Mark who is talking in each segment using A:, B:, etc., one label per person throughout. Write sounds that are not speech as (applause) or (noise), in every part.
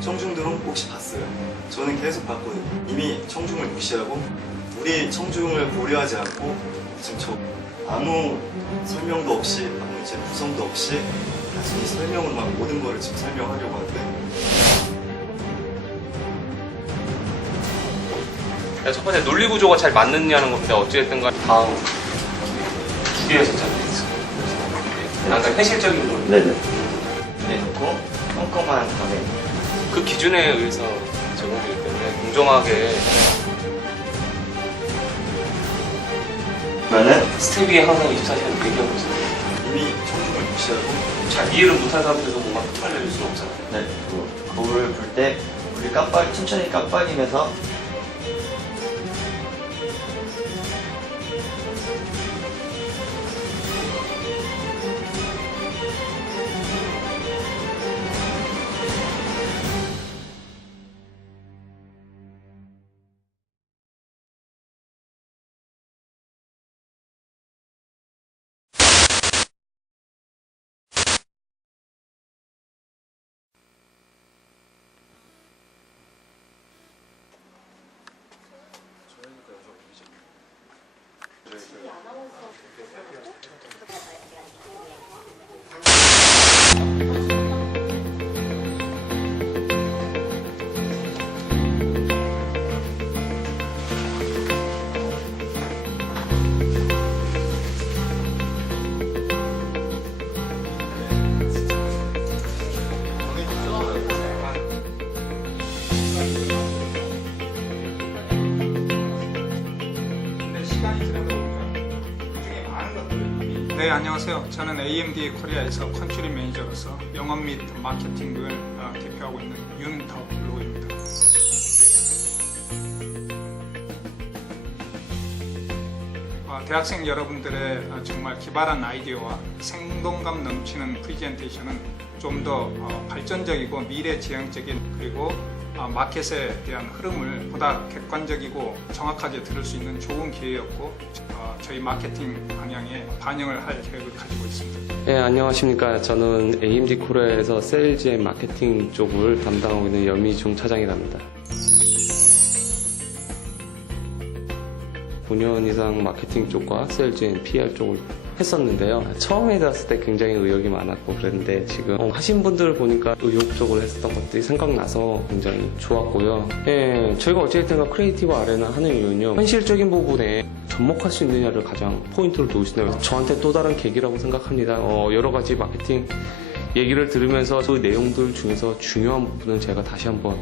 A: 청중들은 혹시 봤어요? 저는 계속 봤거든요. 이미 청중을 무시하고 우리 청중을 고려하지 않고 지금 저 아무 설명도 없이 아무 이제 구성도 없이 단순히 설명으로만 모든 거를 지금 설명하려고 하는데
B: 네, 첫 번째 논리 구조가 잘 맞느냐는 겁니다. 어찌됐든 간 다음 두 개에서 잖아요 항상 현실적인 논리.
A: 네네. 내놓고 꼼꼼한 감에
B: 그 기준에 의해서 제공되기 때문에 공정하게
A: 그러면은
B: 스텝이 항상 24시간 대기하고 있어요.
A: 이미 청중을 무시하고
B: 잘 이해를 못한 상태에서 뭔가 휘말려줄 수는 없잖아요.
A: 네, 그 거울을 볼 때 우리 깜빡 천천히 깜빡이면서
C: 네, 안녕하세요. 저는 AMD 코리아에서 컨트리 매니저로서 영업 및 마케팅을 어, 대표하고 있는 윤덕로입니다. 어, 대학생 여러분들의 어, 정말 기발한 아이디어와 생동감 넘치는 프리젠테이션은 좀 더 발전적이고 미래지향적인 그리고 어, 마켓에 대한 흐름을 보다 객관적이고 정확하게 들을 수 있는 좋은 기회였고 어, 저희 마케팅 방향에 반영을 할 계획을 가지고 있습니다.
B: 네, 안녕하십니까. 저는 AMD 코리아에서 세일즈 앤 마케팅 쪽을 담당하고 있는 염희중 차장이랍니다. 9년 이상 마케팅 쪽과 세일즈 앤 PR 쪽을 했었는데요. 처음에 들었을 때 굉장히 의욕이 많았고 그랬는데 지금 어, 하신 분들을 보니까 의욕적으로 했었던 것들이 생각나서 굉장히 좋았고요. 예, 저희가 어쨌든 크리에이티브 아레나 하는 이유는요. 현실적인 부분에 접목할 수 있느냐를 가장 두신다. 그래서 저한테 또 다른 계기라고 생각합니다. 어, 여러 가지 마케팅 얘기를 들으면서 그 내용들 중에서 중요한 부분은 제가 다시 한번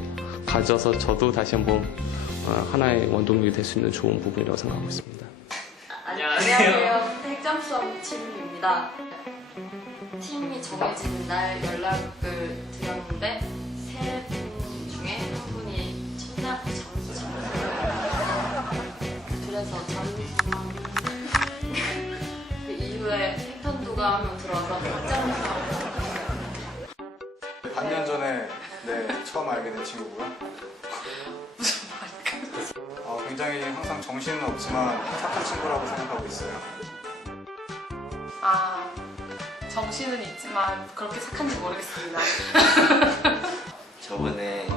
B: 가져서 저도 다시 한번 어, 하나의 원동력이 될 수 있는 좋은 부분이라고 생각하고 있습니다.
D: 안녕하세요. 핵점 수업 팀입니다. 팀이 정해진 날 연락을 드렸는데 세 분 중에 한 분이 첫날 잠수셨어요. 그래서 잠수 그 이후에 핵탄두가 한명 들어와서 깜짝
C: 반년 전에 네, 처음 알게 된 친구고요. 굉장히 항상 정신은 없지만 착한 친구라고 생각하고 있어요.
D: 아 정신은 있지만 그렇게 착한지 모르겠습니다. (laughs)
A: 저번에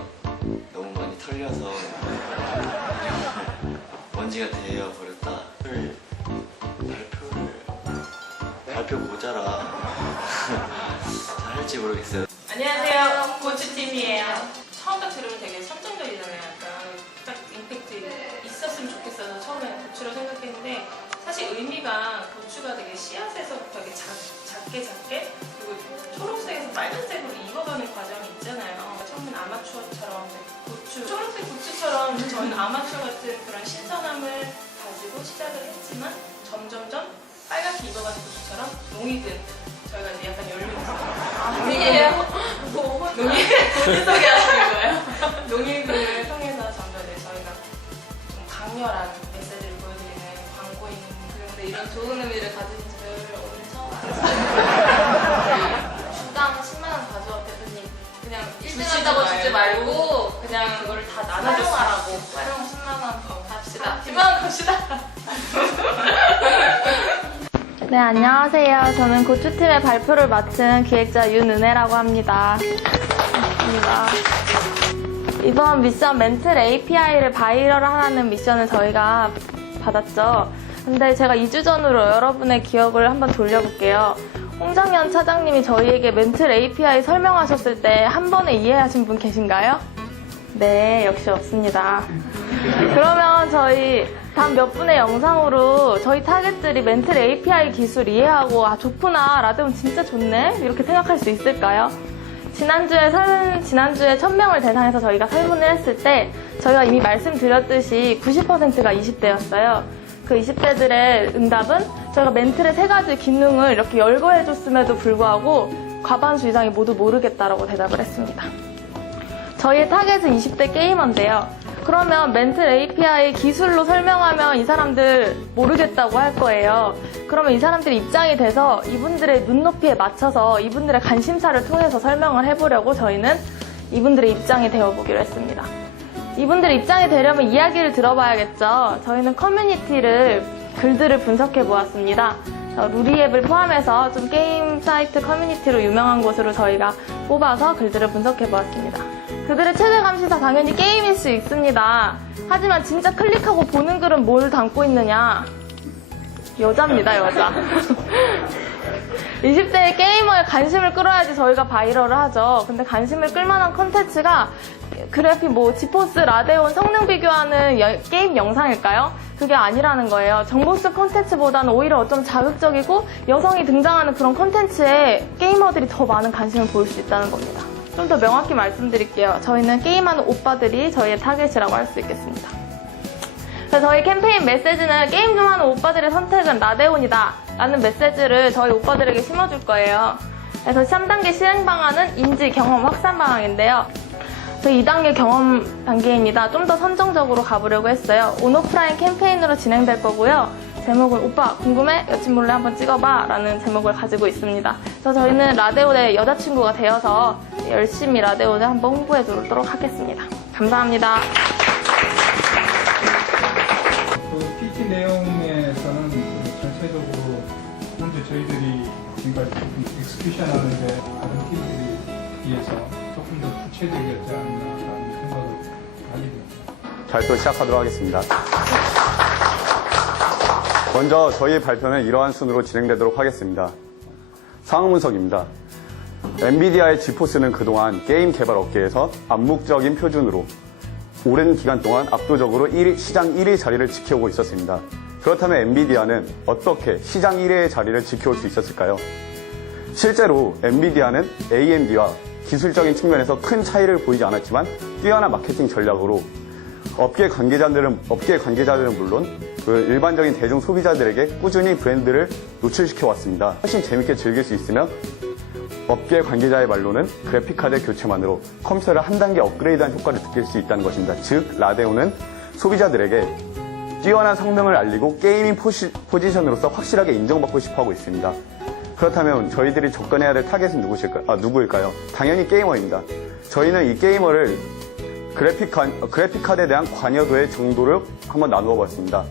A: 너무 많이 털려서 먼지가 되어 버렸다. 발표를 발표 모자라 잘 할지 모르겠어요.
E: 의미가 고추가 되게 씨앗에서부터 이렇게 작, 작게 작게 그리고 초록색에서 빨간색으로 익어가는 과정이 있잖아요. 처음엔 아마추어처럼 고추, 초록색 고추처럼 저희는 아마추어 같은 그런 신선함을 가지고 시작을 했지만 점점점 빨갛게 익어가는 고추처럼 농익은 저희가 이제 약간 연륜
D: 아니에요.
E: 농익 본인 소개하시는 거예요?
F: 안녕하세요. 저는 고추팀의 발표를 맡은 기획자 윤은혜라고 합니다. 반갑습니다. 이번 미션 멘틀 API를 바이럴하라는 미션을 저희가 받았죠. 근데 제가 2주 전으로 여러분의 기억을 한번 돌려볼게요. 홍정현 차장님이 저희에게 멘틀 API 설명하셨을 때 한 번에 이해하신 분 계신가요? 네, 역시 없습니다. 그러면 저희 다음 몇 분의 영상으로 저희 타겟들이 멘틀 API 기술 이해하고 아 좋구나 라데온 진짜 좋네 이렇게 생각할 수 있을까요? 지난주에 설, 지난주에 1000명을 대상해서 저희가 설문을 했을 때 저희가 이미 말씀드렸듯이 90%가 20대였어요. 그 20대들의 응답은 저희가 멘틀의 세 가지 기능을 이렇게 열거해줬음에도 불구하고 과반수 이상이 모두 모르겠다라고 대답을 했습니다. 저희의 타겟은 20대 게이머인데요. 그러면 멘틀 API 기술로 설명하면 이 사람들 모르겠다고 할 거예요. 그러면 이 사람들이 입장이 돼서 이분들의 눈높이에 맞춰서 이분들의 관심사를 통해서 설명을 해보려고 저희는 이분들의 입장이 되어보기로 했습니다. 이분들 입장이 되려면 이야기를 들어봐야겠죠. 저희는 커뮤니티를 글들을 분석해 보았습니다. 어, 루리 앱을 포함해서 좀 게임 사이트 커뮤니티로 유명한 곳으로 저희가 뽑아서 글들을 분석해 보았습니다. 그들의 최대 감시사 당연히 게임일 수 있습니다. 하지만 진짜 클릭하고 보는 글은 뭘 담고 있느냐? 여자입니다, 여자. (laughs) 20대의 게이머에 관심을 끌어야지 저희가 바이럴을 하죠. 근데 관심을 끌만한 컨텐츠가 그래픽 뭐 지포스 라데온 성능 비교하는 여- 게임 영상일까요? 그게 아니라는 거예요. 정보스 컨텐츠보다는 오히려 어쩜 자극적이고 여성이 등장하는 그런 컨텐츠에 게이머들이 더 많은 관심을 보일 수 있다는 겁니다. 좀 더 명확히 말씀드릴게요. 저희는 게임하는 오빠들이 저희의 타겟이라고 할 수 있겠습니다. 저희 캠페인 메시지는 게임 좀 하는 오빠들의 선택은 라데온이다 라는 메시지를 저희 오빠들에게 심어줄 거예요. 그래서 3단계 시행 방안은 인지 경험 확산 방향인데요. 저희 2단계 경험 단계입니다. 좀 더 선정적으로 가보려고 했어요. 온오프라인 캠페인으로 진행될 거고요. 제목은 오빠 궁금해? 여친 몰래 한번 찍어봐 라는 제목을 가지고 있습니다. 그래서 저희는 라데온의 여자친구가 되어서 열심히 라데온을 한번 홍보해 주도록 하겠습니다. 감사합니다.
C: 그 PT 내용에서는 그 전체적으로 현재 저희들이 지금까지 조금 엑스큐션 하는데 다른 팀들에 비해서 조금 더 구체적이었지 않나 라는 생각을 하게 됩니다.
G: 발표 시작하도록 하겠습니다. 먼저 저희 발표는 이러한 순으로 진행되도록 하겠습니다. 상황 분석입니다. 엔비디아의 지포스는 그동안 게임 개발 업계에서 암묵적인 표준으로 오랜 기간 동안 압도적으로 1위, 시장 1위 자리를 지켜오고 있었습니다. 그렇다면 엔비디아는 어떻게 시장 1위의 자리를 지켜올 수 있었을까요? 실제로 엔비디아는 AMD와 기술적인 측면에서 큰 차이를 보이지 않았지만 뛰어난 마케팅 전략으로 업계 관계자들은 업계 관계자들은 물론 그 일반적인 대중 소비자들에게 꾸준히 브랜드를 노출시켜 왔습니다. 훨씬 재밌게 즐길 수 있으며 업계 관계자의 말로는 그래픽카드 교체만으로 컴퓨터를 한 단계 업그레이드한 효과를 느낄 수 있다는 것입니다. 즉 라데온은 소비자들에게 뛰어난 성능을 알리고 게이밍 포시, 포지션으로서 확실하게 인정받고 싶어 하고 있습니다. 그렇다면 저희들이 접근해야 될 타겟은 누구실까, 아, 누구일까요? 당연히 게이머입니다. 저희는 이 게이머를 그래픽, 관- 어, 그래픽 카드에 대한 관여도의 정도를 한번 나누어 봤습니다.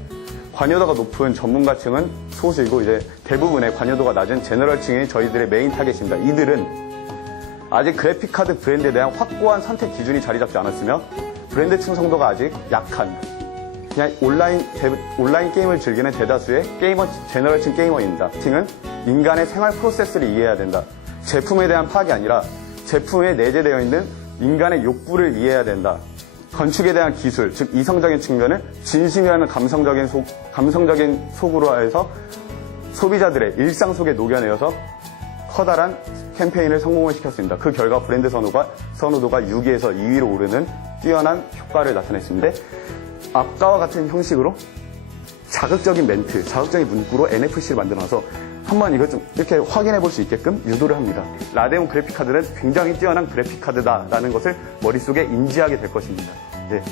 G: 관여도가 높은 전문가층은 소수이고 이제 대부분의 관여도가 낮은 제너럴층이 저희들의 메인 타겟입니다. 이들은 아직 그래픽 카드 브랜드에 대한 확고한 선택 기준이 자리 잡지 않았으며 브랜드 충성도가 아직 약한 그냥 온라인 대- 온라인 게임을 즐기는 대다수의 게이머 제너럴층 게이머입니다. 층은 인간의 생활 프로세스를 이해해야 된다. 제품에 대한 파악이 아니라 제품에 내재되어 있는 인간의 욕구를 이해해야 된다. 건축에 대한 기술, 즉 이성적인 측면을 진심이라는 감성적인 속, 감성적인 속으로 해서 소비자들의 일상 속에 녹여내어서 커다란 캠페인을 성공을 시켰습니다. 그 결과 브랜드 선호가, 선호도가 6위에서 2위로 오르는 뛰어난 효과를 나타냈습니다. 앞가와 같은 형식으로 자극적인 멘트, 자극적인 문구로 NFC를 만들어놔서 한번 이것 좀 이렇게 확인해 볼 수 있게끔 유도를 합니다. 라데온 그래픽 카드는 굉장히 뛰어난 그래픽 카드다라는 것을 머릿속에 인지하게 될 것입니다. 네,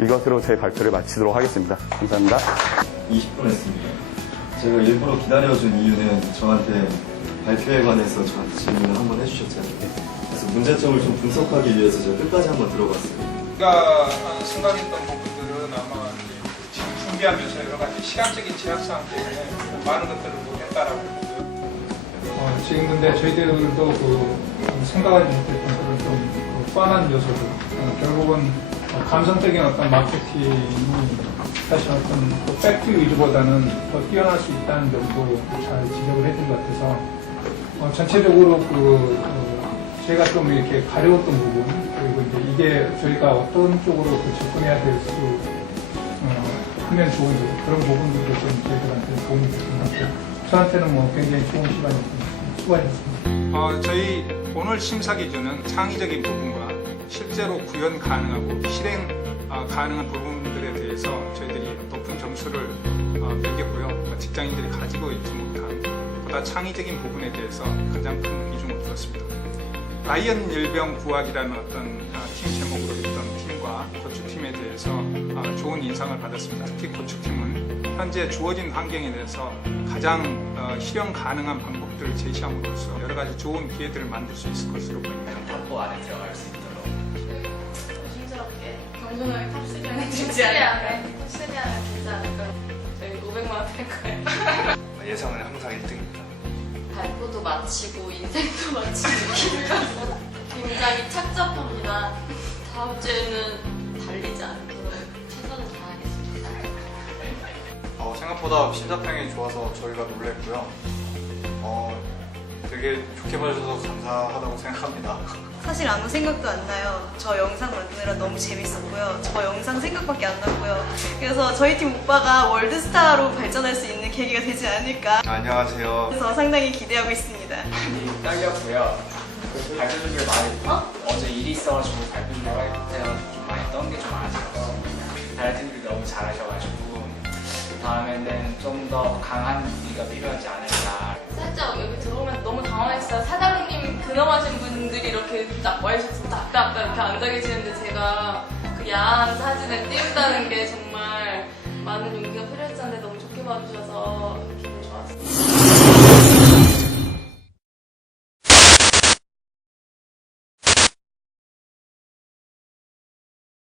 G: 이것으로 제 발표를 마치도록 하겠습니다. 감사합니다.
A: 20분 했습니다. 제가 일부러 기다려준 이유는 저한테 발표에 관해서 저한테 질문을 한번 해주셨잖아요. 그래서 문제점을 좀 분석하기 위해서 제가 끝까지 한번 들어봤어요.
C: 제가 생각했던 부분들은 아마 지금 준비하면서 여러 가지 시간적인 제약사항 때문에 많은 것들을 못 했다라고. 어, 지금 근데 저희들도 그그 생각하지 못했던 그런 좀 그 뻔한 요소들 어, 결국은 어, 감성적인 어떤 마케팅이 사실 어떤 그 팩트 위주보다는 더 뛰어날 수 있다는 점도 잘 지적을 해준 것 같아서 어, 전체적으로 그 어, 제가 좀 이렇게 가려웠던 부분 그리고 이제 이게 저희가 어떤 쪽으로 그 접근해야 될수 어, 하면 좋은지 그런 부분들도 좀 저희들한테 도움이 됐던 것 같고 저한테는 뭐 굉장히 좋은 시간이었습니다. 수고하셨습니다. 어, 저희 오늘 심사 기준은 창의적인 부분과 실제로 구현 가능하고 실행 어, 가능한 부분들에 대해서 저희들이 높은 점수를 어, 매겼고요. 어, 직장인들이 가지고 있지 못한 보다 창의적인 부분에 대해서 가장 큰 비중을 두었습니다. 라이언 열병 구하기라는 어떤 아, 팀 제목으로 했던 팀과 고추팀에 대해서 아, 좋은 인상을 받았습니다. 특히 고추팀은 현재 주어진 환경에 대해서 가장 어, 실현 가능한 방법들을 제시함으로써 여러 가지 좋은 기회들을 만들 수 있을 것으로 보입니다.
H: 탁보 안에 들어갈 수 있도록
F: 조심스럽게 겸손하게 탑3 안에 들지 않을까? 탑3 안에 들지 않을까? 저희 500만 원 뺄까요? (laughs)
A: 예상은 항상 1등입니다.
D: 발표도 마치고 인생도 마치고 (laughs) 길가서 굉장히 착잡합니다. 다음 주에는
I: 생각보다 심사평이 좋아서 저희가 놀랬고요. 어, 되게 좋게 봐주셔서 감사하다고 생각합니다. (laughs)
J: 사실 아무 생각도 안 나요. 저 영상 만드느라 너무 재밌었고요. 저 영상 생각밖에 안 나고요. 그래서 저희 팀 오빠가 월드스타로 발전할 수 있는 계기가 되지 않을까.
A: 안녕하세요.
J: 그래서 상당히 기대하고 있습니다.
H: 많이 떨렸고요. 그래서 발표 준비를 많이 어제 일이 있어가지고 발표 준비를 해가지고 좀 많이 떤게좀 아쉬워서 다른 팀들이 너무 잘하셔가지고 다음에는 좀 더 강한 무기가 필요하지 않을까.
F: 살짝 여기 들어오면 너무 당황했어요. 사장님 근엄하신 분들이 이렇게 딱 와이셔츠 딱딱 이렇게 앉아 계시는데 제가 그 야한 사진을 띄운다는 게 정말 많은 용기가 필요했었는데 너무 좋게 봐주셔서